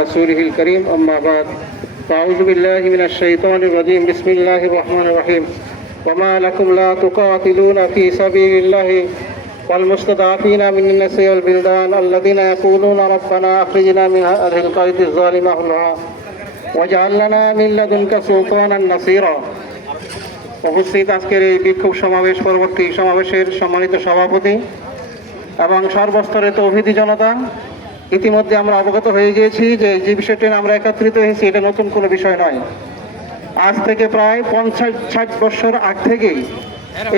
رسوله الكريم أما بعد فأعوذ بالله من الشيطان الرجيم بسم الله الرحمن الرحيم وما لكم لا تقاتلون في سبيل الله والمستضعفين من النساء والبلدان الذين يقولون ربنا أخرجنا من هذه القرية الظالمة أهلها واجعل لنا من لدنك سلطانا نصيرا। উপস্থিত আজকের এই বিক্ষোভ সমাবেশ পরবর্তী সমাবেশের সম্মানিত সভাপতি এবং সর্বস্তরের তৌহিদি জনতা, ইতিমধ্যে আমরা অবগত হয়ে গিয়েছি যে বিষয়টি আমরা একত্রিত হয়েছি এটা নতুন কোনো বিষয় নয়। আজ থেকে প্রায় 50-60 বছর আগ থেকেই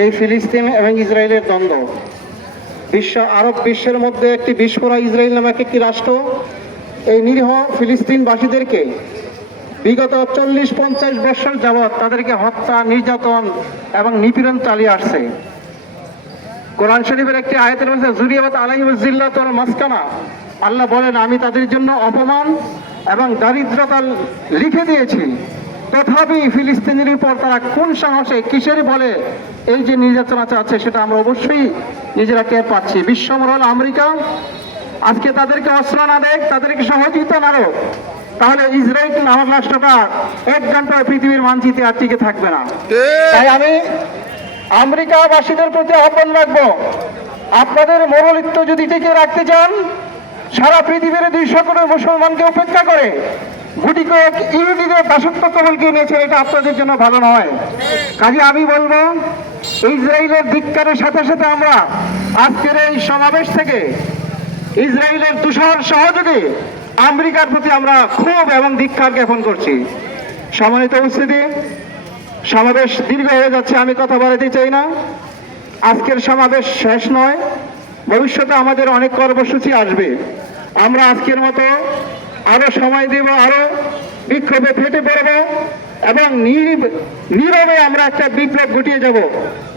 এই ফিলিস্তিন এবং ইসরায়েলের দ্বন্দ্ব। আরব বিশ্বের মধ্যে একটি বিস্ফোরা ইসরায়েল নামক একটি রাষ্ট্র এই নিরীহ ফিলিস্তিনবাসীদেরকে বিগত 40-50 বছর যাবৎ তাদেরকে হত্যা, নির্যাতন এবং নিপীড়ন চালিয়ে আসছে। কোরআন শরীফের একটি আয়াতের মধ্যে যুরিয়াত আলাইহিম যিল্লাতুল মাসকানা, আল্লাহ বলেন আমি তাদের জন্য অপমান এবং দারিদ্রতা লিখে দিয়েছি। তথাপি ফিলিস্তিনের উপর তারা কোন সাহসে কিসের বলে এই যে নির্যাতনা চাচ্ছে সেটা আমরা অবশ্যই নিজেরা টের পাচ্ছি। বিশ্বমহল আমেরিকা আজকে তাদেরকে অস্ত্র না দেয়, তাদেরকে সহযোগিতা না দেয়, তাহলে ইসরায়েল নামক রাষ্ট্রটা 1 ঘন্টায় পৃথিবীর মানচিত্রে আর টিকে থাকবে না। তাই আমি আমেরিকাবাসীদের প্রতি আহ্বান রাখবো, আপনাদের মৌলিকত্ব যদি টিকে রাখতে চান, সারা পৃথিবীর 200 কোটি মুসলমানকে উপেক্ষা করে গুটি কয়েক ইহুদিদের দাসত্ব কবলকে নিয়েছে, এটা আপনাদের জন্য ভালো নয়। কাজে আমি বলবো ইসরায়েলের ধিক্কারের সাথে সাথে আমরা আজকের এই সমাবেশ থেকে ইসরায়েলের তুষার সহযোগে আমেরিকার প্রতি আমরা ক্ষোভ এবং ধিক্কার জ্ঞাপন করছি। সম্মানিত উপস্থিতি, সমাবেশ দীর্ঘ হয়ে যাচ্ছে, আমি কথা বলাতে চাই না। আজকের সমাবেশ শেষ নয়, ভবিষ্যতে আমাদের অনেক কর্মসূচি আসবে। আমরা আজকের মতো আরো সময় দেব, আরো বিক্ষোভে ফেটে পড়ব এবং নীরবে আমরা একটা বিপ্লব ঘটিয়ে যাব,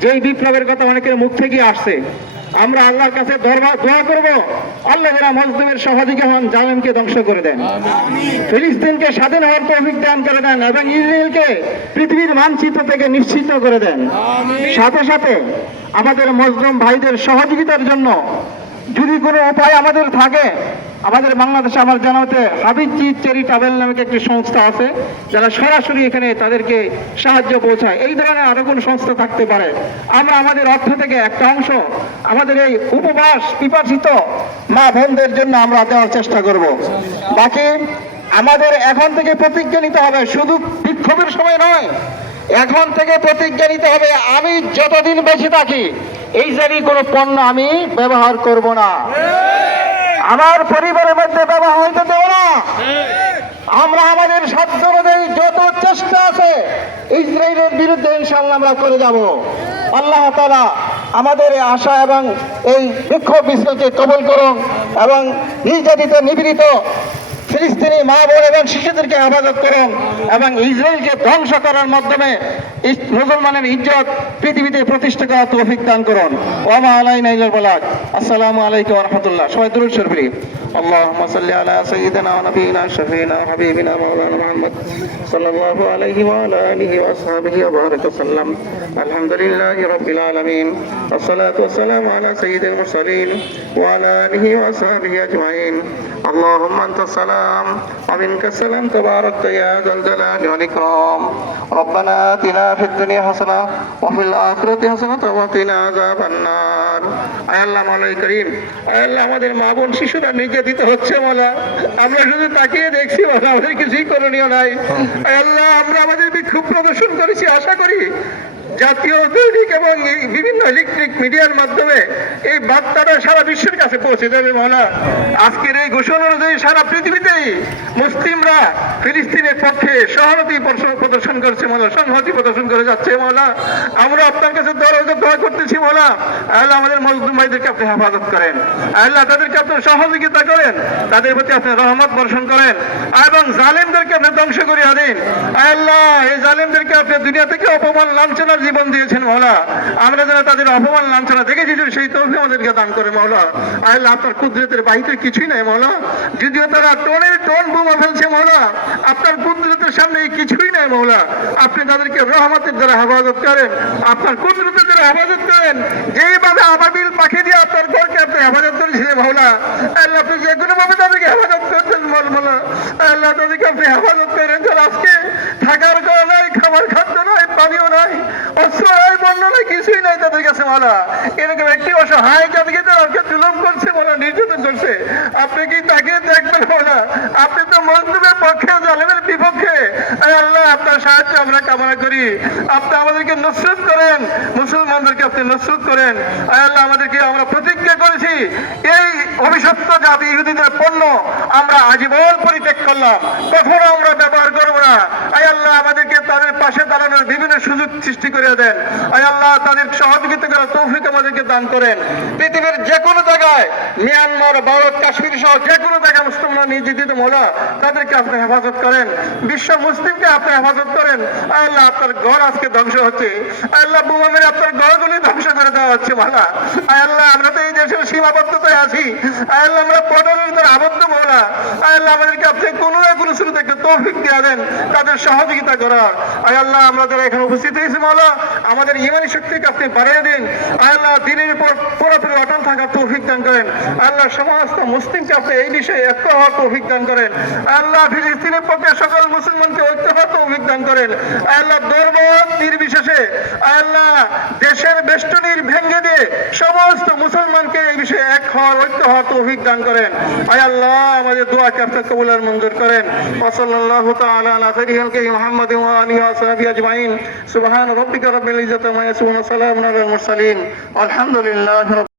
যেই বিপ্লবের কথা অনেকের মুখ থেকে আসছে। আমরা আল্লাহর কাছে দোয়া করব, আল্লাহ যেন মজলুমের সহযোগী হন, জালেমকে ধ্বংস করে দেন, ফিলিস্তিনকে স্বাধীন হওয়ার তৌফিক দান করে দেন এবং ইসরায়েলকে পৃথিবীর মানচিত্র থেকে নিশ্চিত করে দেন। সাথে সাথে আমাদের মজলুম ভাইদের সহযোগিতার জন্য যদি কোনো উপায় আমাদের থাকে, আমাদের বাংলাদেশে আমার জানাতে হাবিবজি চ্যারিটেবল নামক একটি সংস্থা আছে, যারা সরাসরি এখানে তাদেরকে সাহায্য পৌঁছায়। এই ধরনের আরো কোনো সংস্থা থাকতে পারে, আমরা আমাদের অর্থ থেকে একটা অংশ আমাদের এই উপবাস পিপাসিত মা বোনদের জন্য আমরা দেওয়ার চেষ্টা করব। বাকি আমাদের এখন থেকে প্রতিজ্ঞা নিতে হবে, শুধু বিক্ষোভের সময় নয়, এখন থেকে প্রতিজ্ঞা নিতে হবে আমি যতদিন বেঁচে থাকি এই জাতীয় কোনো পণ্য আমি ব্যবহার করব না, আমার পরিবারের মধ্যে ব্যবহার হইতে দেব না। আমরা আমাদের সাধ্য অনুযায়ী যত চেষ্টা আছে ইসরায়েলের বিরুদ্ধে ইনশাআল্লাহ আমরা করে যাব। আল্লাহ তাআলা আমাদের আশা এবং এই বিক্ষোভ মিছিলকে কবুল করুন এবং নির্যাতিত নিপীড়িত ফিলিস্তিনি মা বোন এবং শিশুদেরকে হেফাজত করুন এবং ইসরায়েলকে ধ্বংস করার মাধ্যমে মুসলমানের ইজ্জত পৃথিবীতে প্রতিষ্ঠা করার তৌফিক দান করুন। ওয়া মা আলাইনা ইল্লাল বালাগ। আসসালামু আলাইকুম ওয়া রাহমাতুল্লাহ। সবাই দুরূদ শরীফ পড়ি। আল্লাহুম্মা সাল্লি আলা সাইয়্যিদিনা ওয়া নাবিয়িনা শাফিঈনা ওয়া হাবিবিনা মাওলানা মুহাম্মদ সাল্লাল্লাহু আলাইহি ওয়া আলা আলিহি ওয়া আসহাবিহি ওয়া বারাকা সাল্লাম। আলহামদুলিল্লাহি রাব্বিল আলামিন। আসসালাতু ওয়াসসালামু আলা সাইয়্যিদিল মুরসালিন ওয়া আলা আলিহি ওয়া আসহাবিহি আজমাইন। اللهم أنت السلام ومنك السلام تبارك يا ذا الجلال والإكرام. ربنا آتنا في الدنيا حسنة وفي الآخرة حسنة وقنا عذاب النار. আয় আল্লাহ মাওলাই করিম, আয় আল্লাহ আমাদের মা বোন শিশুরা নির্যাতিত হচ্ছে মাওলা, আমরা শুধু তাকিয়ে দেখছি মাওলা, আমাদের কিছুই করণীয় নাই। আয় আল্লাহ আমরা আমাদের বিক্ষোভ প্রদর্শন করেছি, আশা করি জাতীয় দৈনিক এবং বিভিন্ন ইলেকট্রিক মিডিয়ার মাধ্যমে এই বার্তাটা সারা বিশ্বের কাছে পৌঁছে যাবে মাওলা। আজকের এই ঘোষণা অনুযায়ী সারা পৃথিবীতেই মুসলিমরা ফিলিস্তিনের পক্ষে সহানুভূতি প্রদর্শন করছে মাওলা, সংহতি প্রদর্শন করে যাচ্ছে মাওলা। আমরা আপনার কাছে দোয়া করতেছি মাওলা, আল্লাহ আমাদের মজলুম ভাইদেরকে আপনি হেফাজত করেন, আল্লাহ তাদেরকে আপনি সহযোগিতা করেন, তাদের প্রতি আপনি রহমত বর্ষণ করেন এবং জালেমদেরকে আপনি ধ্বংস করিয়া দিন। আল্লাহ এই জালেমদেরকে আপনি দুনিয়া থেকে অপমান লাঞ্ছনা জীবন দিয়েছেন মওলা, আমরা যেন তাদের অপমান লাঞ্ছনা দেখেছি সেই তৌফিক আমাদেরকে দান করে মওলা। আল্লাহ আপনার কুদরতের বাহিরে কিছুই নাই মওলা, যদিও তারা টন বোমা ফেলছে মওলা, আপনার কুদরতের সামনে কিছুই নাই মওলা। আপনি তাদেরকে রহমতের দ্বারা হেফাজত করেন, আপনার কুদরতের দ্বারা হেফাজত করেন। যেইভাবে আবাবিল পাখি দিয়ে আপনার ঘরকে আপনি হেফাজত করেছিলেন মওলা, আল্লাহ আপনি যে কোনো ভাবে তাদেরকে হেফাজত করছেন মওলা। আল্লাহ তাদেরকে আপনি হেফাজত করেন, যারা আজকে থাকার ঘর নাই, খাবার খাদ্য নাই, পানিও নাই, অস্ত্র নাই, বন্য নাই, কিছুই নাই তাদের কাছে মওলা। এরকম একটি অসহায় জাতিকে তারা জুলুম করছে মওলা, নির্যাতন করছে, আপনি কি তাকে দেখবেন মওলা? আপনি তো মজলুমের পক্ষে, জালেমের বিপক্ষে। আল্লাহ আপনার সাহায্য আমরা কামনা করি, আপনি আমাদেরকে নসরত করেন, মুসলমানদেরকে আপনি নসরত করেন। আল্লাহ আমাদেরকে, আমরা প্রতিজ্ঞা করেছি এই অভিশপ্ত জাতি ইহুদিদের পণ্য আমরা আজীবন পরিত্যাগ করলাম, কখনো আমরা ব্যবহার করবো না। আল্লাহ আমাদেরকে তাদের পাশে দাঁড়ানোর বিভিন্ন সুযোগ সৃষ্টি করে দেন। আল্লাহ তাদের সহযোগিতা করার তৌফিক আমাদেরকে দান করেন। পৃথিবীর যে কোনো জায়গায়, মিয়ানমার, ভারত, কাশ্মীর সহ যে কোনো জায়গায় মুসলমানরা নির্যাতিত মওলা, তাদেরকে আপনি হেফাজত করেন, বিশ্ব মুসলিমকে আপনি হেফাজত করেন। আল্লাহ আপনার ঘর আজকে ধ্বংস হচ্ছে, আল্লাহ বোমা মেরে আপনার ঘরগুলি ধ্বংস করে দেওয়া হচ্ছে মওলা। আল্লাহ আমরা তো এই দেশের সীমাবদ্ধতায় আছি, আল্লাহ আমরা বর্ডারের ভিতরে আবদ্ধ মওলা। আল্লাহ আমাদেরকে আপনি কোনো না কোনো শুরু থেকে তৌফিক দিয়ে দেন তাদের সহযোগিতা করার। আল্লাহ আমরা যারা এখানে উপস্থিত হয়েছি মওলা, আমাদের ইমানি শক্তিকে আপনি বাড়িয়ে দিন। আল্লাহ দিনের উপর পুরোপুরি অটল থাকার তৌফিক দান করেন। আল্লাহ সমস্ত মুসলিমকে আপনি এই বিষয়ে ঐক্য হওয়ার তৌফিক দান করেন। আল্লাহ ফিলিস্তিনের পক্ষে সকল মুসলমানকে ঐক্য হওয়ার তৌফিক দান করেন। আল্লাহ ধর্ম নির্বিশেষে আল্লাহ দেশের বেষ্টনীর ভেঙে দিয়ে সমস্ত মুসলমানকে এই বিষয়ে এক হওয়ার, ঐক্য হওয়ার তৌফিক দান করেন। আল্লাহ আমাদের দোয়াকে আপনি কবুল আর মঞ্জুর করেন। ওয়াসাল্লাল্লাহু তাআলা আলা খাইরি খালকিহি মুহাম্মাদিন ওয়া আলিহি ওয়া সাহবিহি আজমাইন। সুবহান রাব্বিকা রাব্বিল ইজ্জাতি আম্মা ইয়াসিফুন ওয়া সালামুন আলাল মুরসালিন। আলহামদুলিল্লাহি